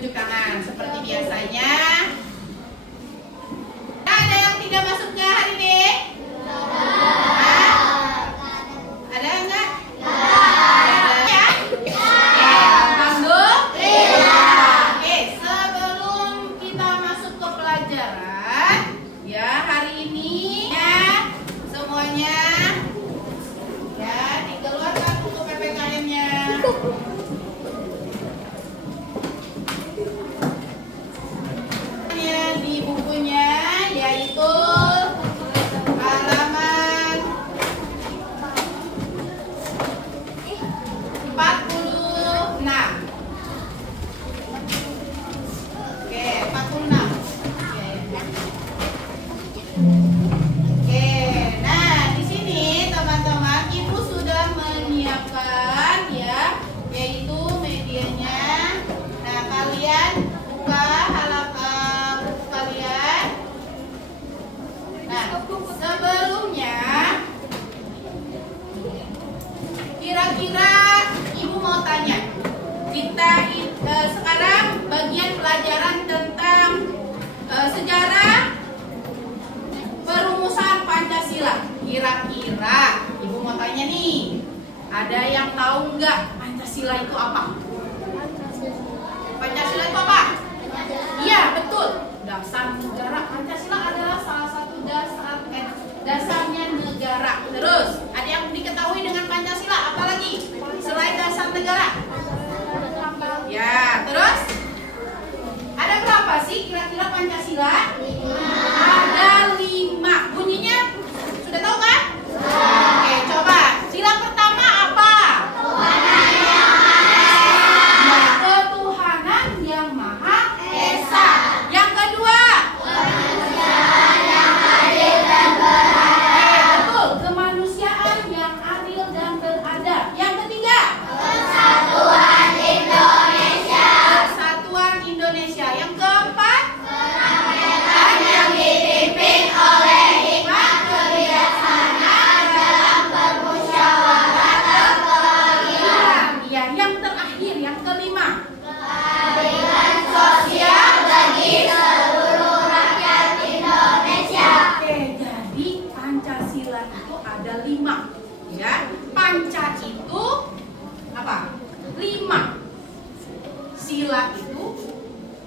tunjuk tangan seperti biasanya. Ada yang tidak masuk ke hari ini? Ada enggak? Ya? Alhamdulillah. Oke, sebelum kita masuk ke pelajaran, ya hari ini ya semuanya ya dikeluarkan buku PPKN-nya. Di bukunya yaitu halaman 46. Oke, 46. Oke, nah di sini teman-teman Ibu sudah menyiapkan ya, yaitu medianya. Nah, kalian buka halaman buku kalian. Nah, sebelumnya kira-kira Ibu mau tanya, kita sekarang bagian pelajaran tentang sejarah perumusan Pancasila. Kira-kira Ibu mau tanya nih, ada yang tahu nggak Pancasila itu apa? Pancasila itu apa? Iya, betul. Dasar negara. Pancasila adalah salah satu dasarnya negara. Terus, ada yang diketahui dengan Pancasila apalagi selain dasar negara? Ya, terus ada berapa sih kira-kira Pancasila? Ada 5. Bunyinya sudah tahu kan? Oke, coba. Sila pertama apa? Ketuhanan yang Maha Esa. Yang kedua? Betul, kemanusiaan yang adil dan beradab. Yang ketiga? Persatuan Indonesia. Yang keempat? Kemerdekaan yang dipimpin oleh hikmat kebijaksanaan dalam bermusyawarah kebahagiaan. Ya, yang terakhir, yang kelima? Keadilan sosial bagi seluruh rakyat Indonesia. Oke, jadi Pancasila itu ada 5, ya. Panca itu apa? 5. Sila itu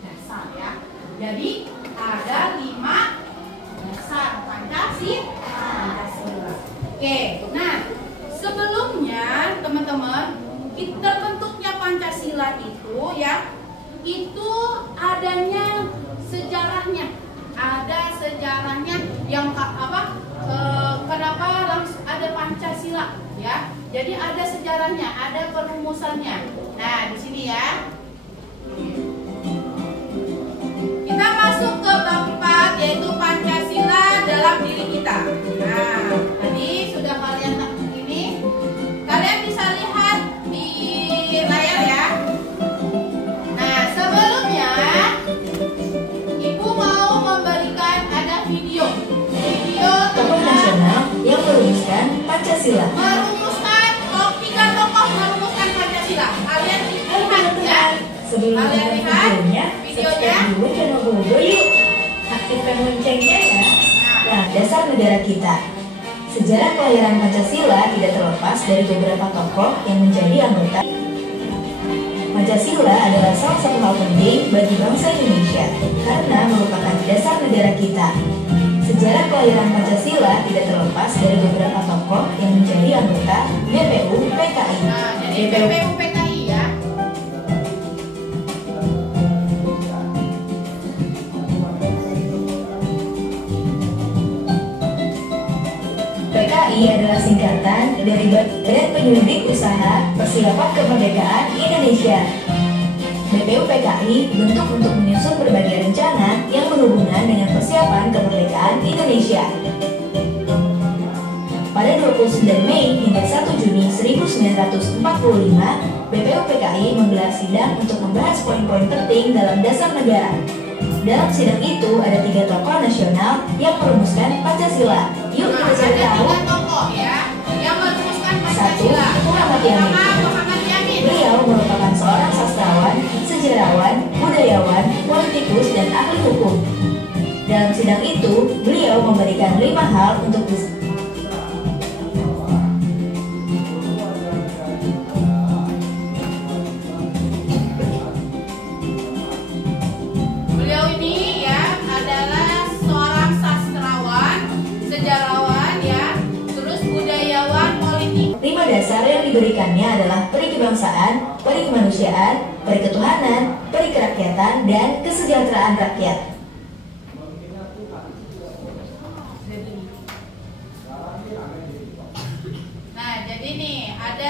dasar, ya. Jadi ada 5 dasar Pancasila. Oke, nah sebelumnya teman-teman, terbentuknya Pancasila itu ya, itu adanya sejarahnya. Ada sejarahnya yang apa? Kenapa langsung ada Pancasila ya? Jadi ada sejarahnya, ada perumusannya. Nah, di sini ya. Kita masuk ke bab 4 yaitu Pancasila dalam diri kita. Nah, tadi sudah kalian ini. Kalian bisa lihat di layar ya. Nah, sebelumnya Ibu mau memberikan ada video Tokoh nasional yang merumuskan Pancasila. Merumuskan 3 tokoh merumuskan Pancasila. Kalian lihat ya. Sebelum Kalian lihat videonya, videonya. subscribe dulu channel Bobo yuk. Aktifkan loncengnya ya. Nah, dasar negara kita. Sejarah kelahiran Pancasila tidak terlepas dari beberapa tokoh yang menjadi anggota. Pancasila adalah salah satu hal penting bagi bangsa Indonesia karena merupakan dasar negara kita. Sejarah kelahiran Pancasila tidak terlepas dari beberapa tokoh yang menjadi anggota BPU PKI. Nah, jadi BPU PKI ya. PKI adalah singkatan dari Badan Penyelidik Usaha Persiapan Kemerdekaan Indonesia. BPU PKI dibentuk untuk menyusun berbagai rencana yang berhubungan dengan persiapan kemerdekaan Indonesia. Pada 29 Mei hingga 1 Juni 1945, BPU PKI menggelar sidang untuk membahas poin-poin penting dalam dasar negara. Dalam sidang itu ada 3 tokoh nasional yang merumuskan Pancasila. Yuk kita cari tahu. Ada 3 tokoh ya yang merumuskan 1. Pancasila. Muhammad Yamin. Muhammad Yamin. Beliau merupakan seorang sastrawan, sejarawan, budayawan, hal untuk Beliau ini ya adalah seorang sastrawan, sejarawan ya, terus budayawan, politik. 5 dasar yang diberikannya adalah peri kebangsaan, peri kemanusiaan, peri ketuhanan, peri kerakyatan, dan kesejahteraan rakyat. Nah, jadi nih ada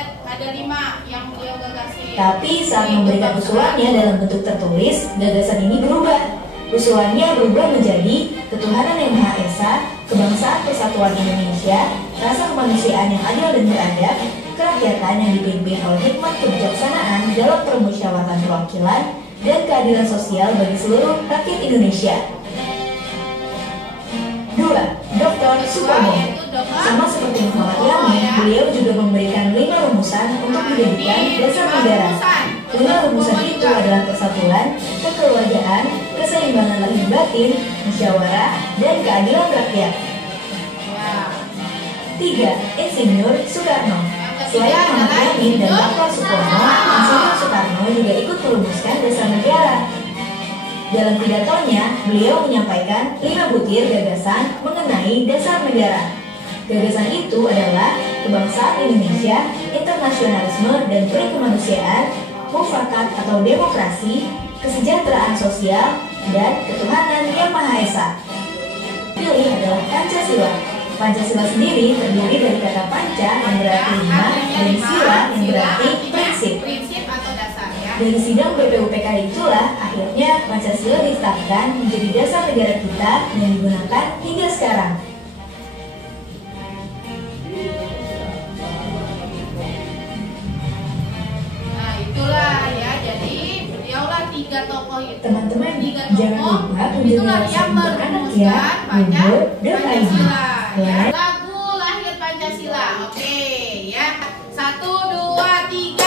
5 yang beliau gagasin. Tapi saat memberikan usulannya dalam bentuk tertulis, gagasan ini berubah. Usulannya berubah menjadi ketuhanan yang Maha Esa, kebangsaan persatuan Indonesia, rasa kemanusiaan yang adil dan beradab, kerakyatan yang dipimpin oleh hikmat kebijaksanaan dalam permusyawaratan perwakilan, dan keadilan sosial bagi seluruh rakyat Indonesia. 2. Dr. Supomo. Sama seperti Muhammad Yamin, beliau juga memberikan 5 rumusan untuk dijadikan dasar negara. 5 rumusan itu adalah persatuan, kekeluargaan, keseimbangan lahir batin, musyawarah, dan keadilan rakyat. 3. Insinyur Soekarno. Selain Muhammad Yamin dan Dr. Supomo, Insinyur Soekarno juga ikut merumuskan dasar negara. Dalam pidatonya, beliau menyampaikan 5 butir gagasan mengenai dasar negara. Gagasan itu adalah kebangsaan Indonesia, internasionalisme dan peri kemanusiaan, mufakat atau demokrasi, kesejahteraan sosial, dan ketuhanan yang Maha Esa. Pilih adalah Pancasila. Pancasila sendiri terdiri dari kata panca yang berarti 5 dan sila yang berarti prinsip. Dari sidang BPUPKI itulah akhirnya Pancasila ditetapkan menjadi dasar negara kita dan digunakan hingga sekarang. Nah itulah ya, jadi beliaulah 3 tokoh itu. Teman-teman, 3 jangan tokoh lupa itulah menjadi yang anak ya, merumuskan Pancasila. ya. Lagu lahir Pancasila. Oke ya. 1, 2, 3.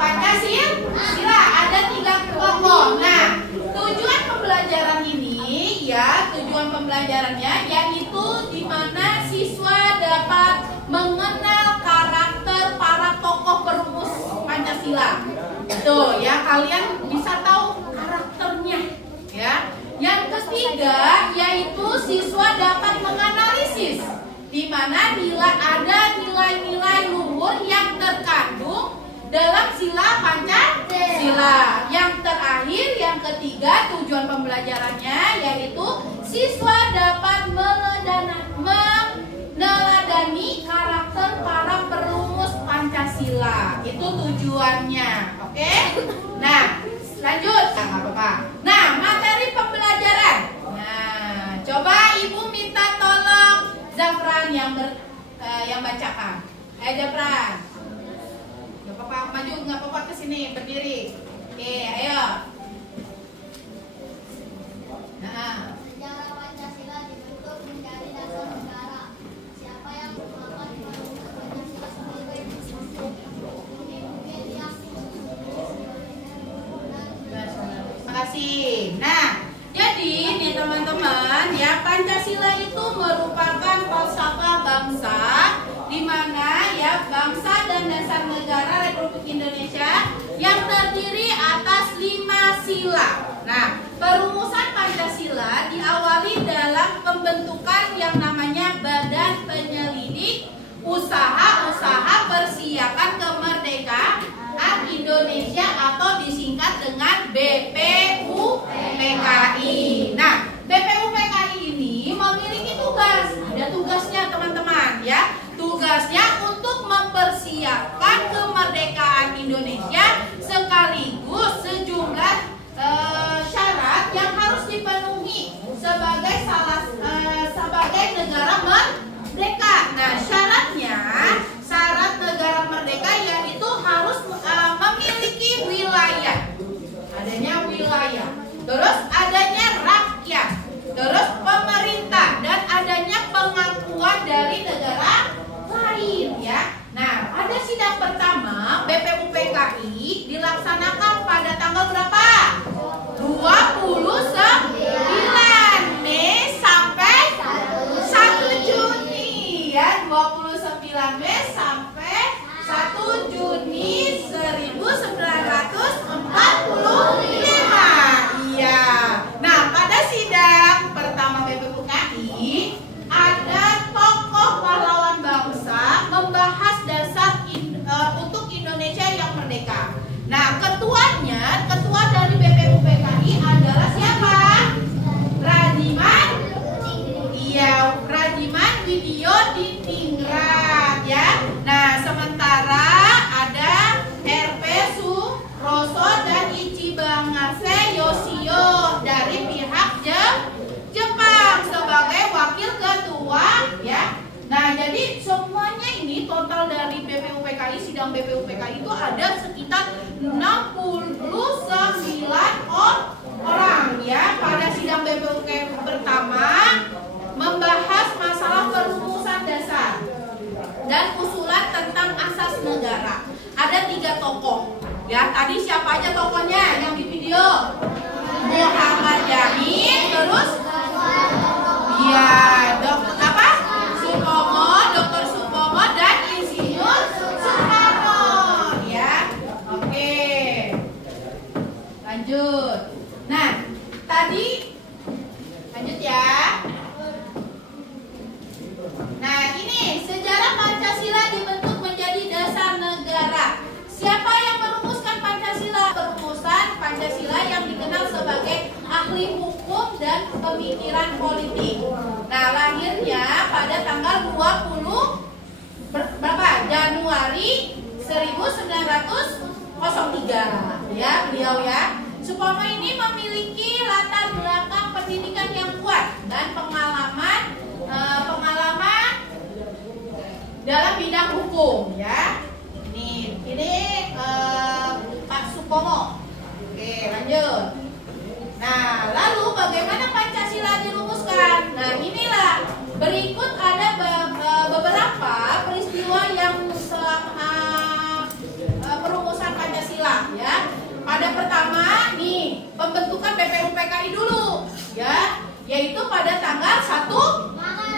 Pancasila ada 3 pokok. Nah, tujuan pembelajaran ini ya, tujuan pembelajarannya yaitu di mana siswa dapat mengenal karakter para tokoh perumus Pancasila. Tuh ya, kalian bisa tahu karakternya ya. Yang ketiga yaitu siswa dapat menganalisis di mana ada nilai-nilai luhur yang terkandung dalam sila Pancasila. Yang terakhir, yang ketiga, tujuan pembelajarannya yaitu siswa dapat meneladani karakter para perumus Pancasila. Itu tujuannya, oke? Nah, lanjut. Nggak apa-apa. Nah, materi pembelajaran. Nah, coba ibu minta tolong Zafran yang bacakan. Zafran. Gak apa-apa, maju, gak apa-apa, kesini, berdiri. Oke, ayo. Nah. Sejarah Pancasila dibentuk menjadi dasar negara. Siapa yang melakukan Pancasila sebagai Terima kasih. Nah, jadi nih teman-teman, ya Pancasila itu merupakan falsafah bangsa, di mana ya bangsa dan dasar negara Republik Indonesia yang terdiri atas 5 sila. Nah, perumusan Pancasila diawali dalam pembentukan yang namanya Badan Penyelidik Usaha-Usaha dengan BPUPKI. Nah, BPUPKI ini memiliki tugas. Ada tugasnya teman-teman ya. Tugasnya untuk mempersiapkan kemerdekaan Indonesia sekaligus sejumlah syarat yang harus dipenuhi sebagai negara merdeka. Nah, syarat negara merdeka yaitu harus memiliki wilayah. Adanya wilayah. Terus adanya rakyat. Terus pemerintah dan adanya pengakuan dari negara lain ya. Nah, pada sidang pertama BPUPKI dilaksanakan pada tanggal berapa? 29 Mei sampai 1 Juni ya. 29 Mei sampai 1 Juni 1945. Iya. Nah, pada sidang pertama BPUPKI ada tokoh pahlawan bangsa membahas dasar untuk Indonesia yang merdeka. Nah, ketua dari BPUPKI adalah siapa? Radiman Widyo Diningrat ya. Nah, sementara ada RP Suroso dan Ichibangase Yoshio dari pihak Jepang sebagai wakil ketua ya. Nah, jadi semuanya ini total dari BPUPKI, sidang BPUPKI itu ada sekitar 69 orang ya. Pada sidang BPUPKI pertama membahas masalah perumusan dasar dan usulan tentang asas negara. Ada 3 tokoh ya. Tadi siapa aja tokohnya yang di video? Muhammad Yamin, terus ya Dr. Supomo dan Insinyur Soekarno ya. Oke. Lanjut. Nah, tadi lanjut ya. Nah, ini sejarah Pancasila dibentuk menjadi dasar negara. Siapa yang merumuskan Pancasila? Perumusan Pancasila yang dikenal sebagai ahli hukum dan pemikiran politik. Nah, lahirnya pada tanggal 20 Januari 1903 ya, beliau ya. Supomo ini memiliki latar belakang pendidikan yang kuat dan pengalaman dalam bidang hukum ya. Ini Pak Supomo. Oke, lanjut. Nah, lalu bagaimana Pancasila dirumuskan? Nah, inilah berikut ada beberapa peristiwa yang selama perumusan Pancasila ya. Pada pertama nih pembentukan BPUPKI dulu ya, yaitu pada tanggal 1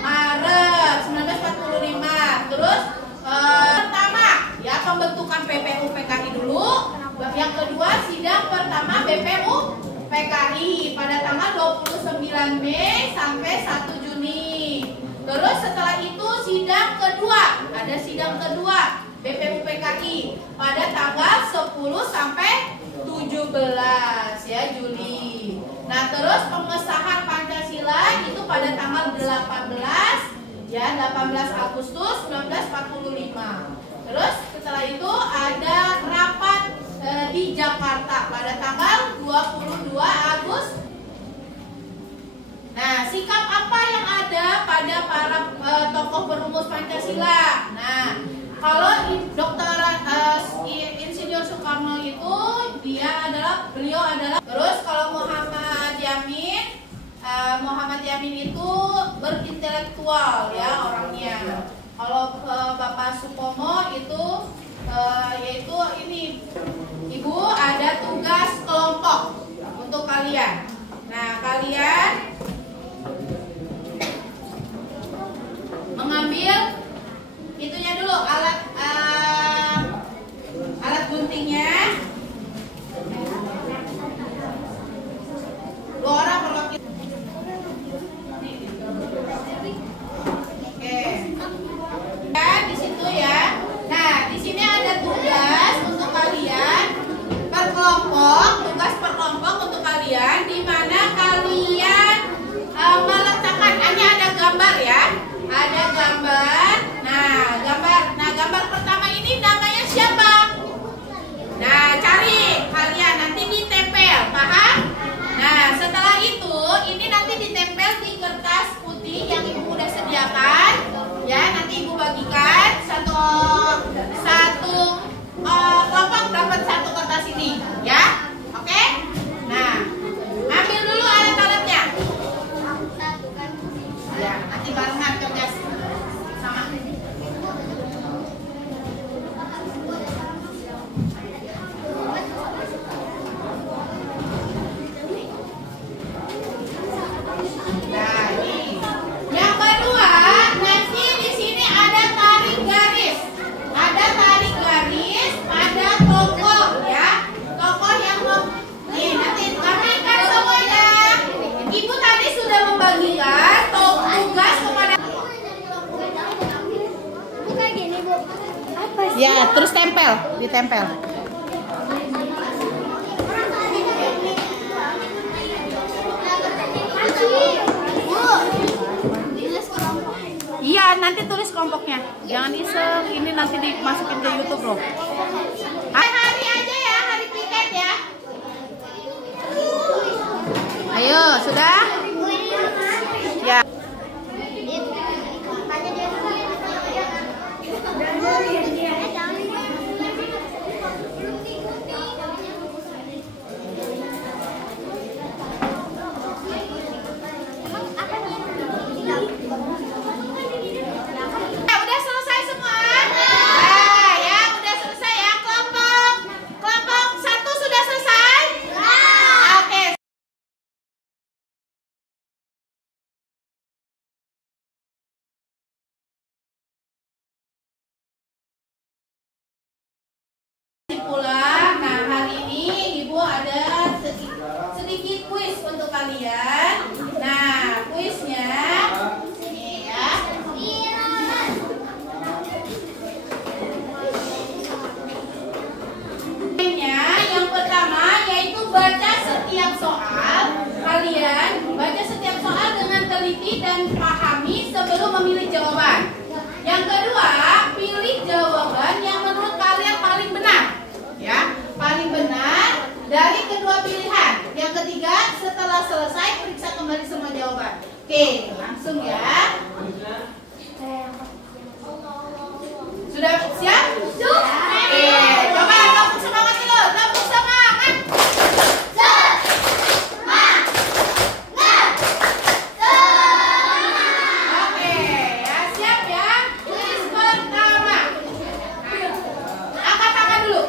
Maret 1945. Terus pertama ya pembentukan BPUPKI dulu. Yang kedua sidang pertama BPUPKI pada tanggal 29 Mei sampai 1 Juni. Terus setelah itu sidang kedua, ada sidang kedua BPUPKI pada tanggal 10 sampai 17 ya Juli. Nah, terus pengesahan Pancasila itu pada tanggal 18 Agustus 1945. Terus setelah itu ada rapat di Jakarta pada tanggal 22 Agustus. Nah, sikap apa yang ada pada para tokoh perumus Pancasila? Nah, kalau Dr. Insinyur Soekarno itu beliau adalah. Terus kalau Muhammad Yamin itu berintelektual ya orangnya. Kalau Bapak Supomo itu yaitu ini Ibu ada tugas kelompok untuk kalian. Nah, kalian mengambil itunya dulu alat guntingnya. 2 orang perwakilan. Oke. Ya, di situ ya. Nah, di sini ada tugas untuk kalian berkelompok. Ya, terus ditempel. Iya, nanti tulis kelompoknya. Jangan iseng, ini nanti dimasukin ke YouTube loh. Hari aja ya, hari piket ya. Ayo, sudah? Ya. Udah selesai semua? Nah, ya udah selesai ya. Kelompok 1 sudah selesai? Oke. Pulang. Nah, hari ini Ibu ada sedikit kuis untuk kalian. Nah, kuisnya ini ya. Yang pertama yaitu baca setiap soal. Kalian baca setiap soal dengan teliti dan pahami sebelum memilih jawaban. Yang kedua, pilih jawaban yang menurut kalian paling benar. Ya, paling benar dari kedua pilihan. Yang ketiga, setelah selesai periksa kembali semua jawaban. Oke, langsung ya. Sudah siap? Oke, coba tepuk semangat dulu. Tepuk semangat. Oke, ya siap ya. Kuis pertama. Angkat tangan dulu.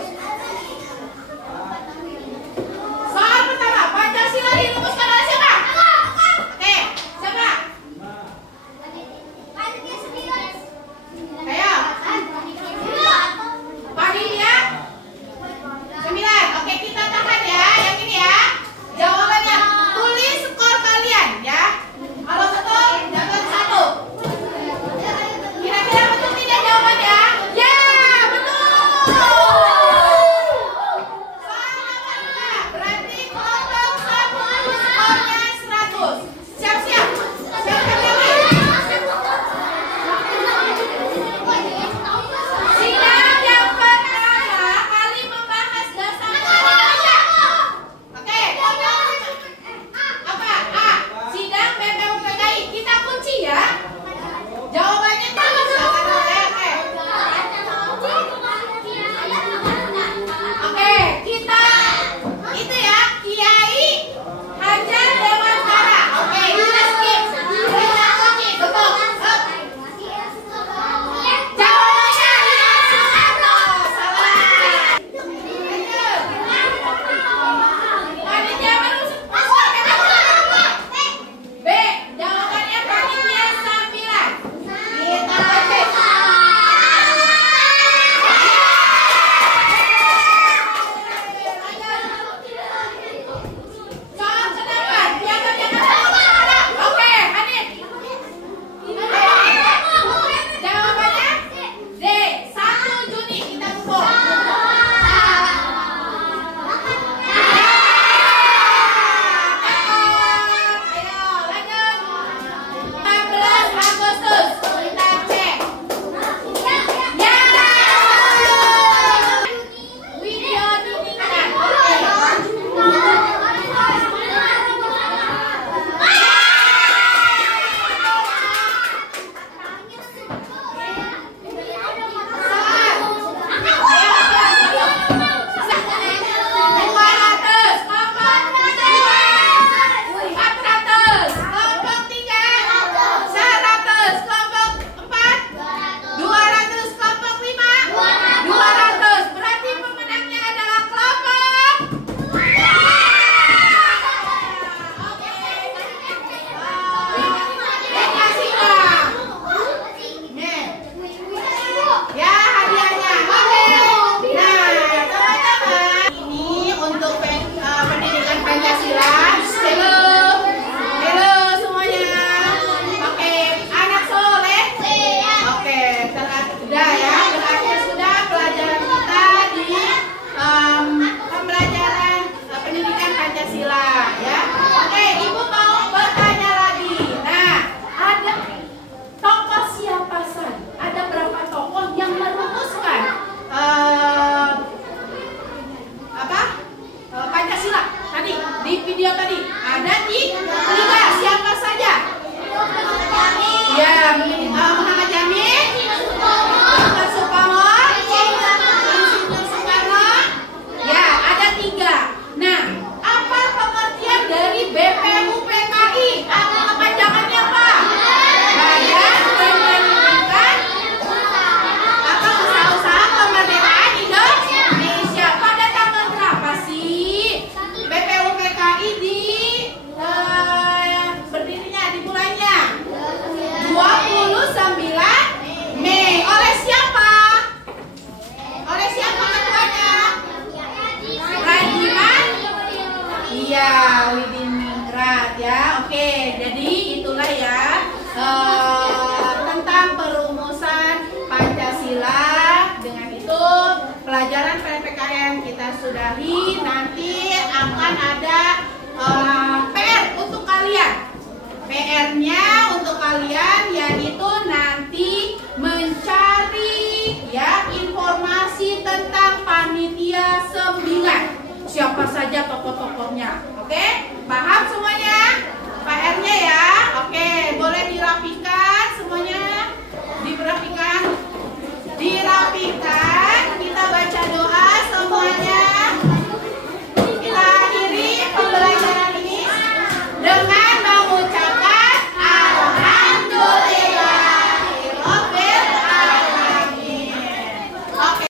Soal pertama, Pancasila dirumuskan oleh siapa? Oke, siapa? catat ya. Oke, jadi itulah ya tentang perumusan Pancasila. Dengan itu pelajaran PPKN kita sudahi. Nanti akan ada PR untuk kalian. PR-nya untuk kalian yaitu nanti mencari ya informasi tentang panitia 9. Siapa saja tokoh-tokohnya. Oke? Paham semua?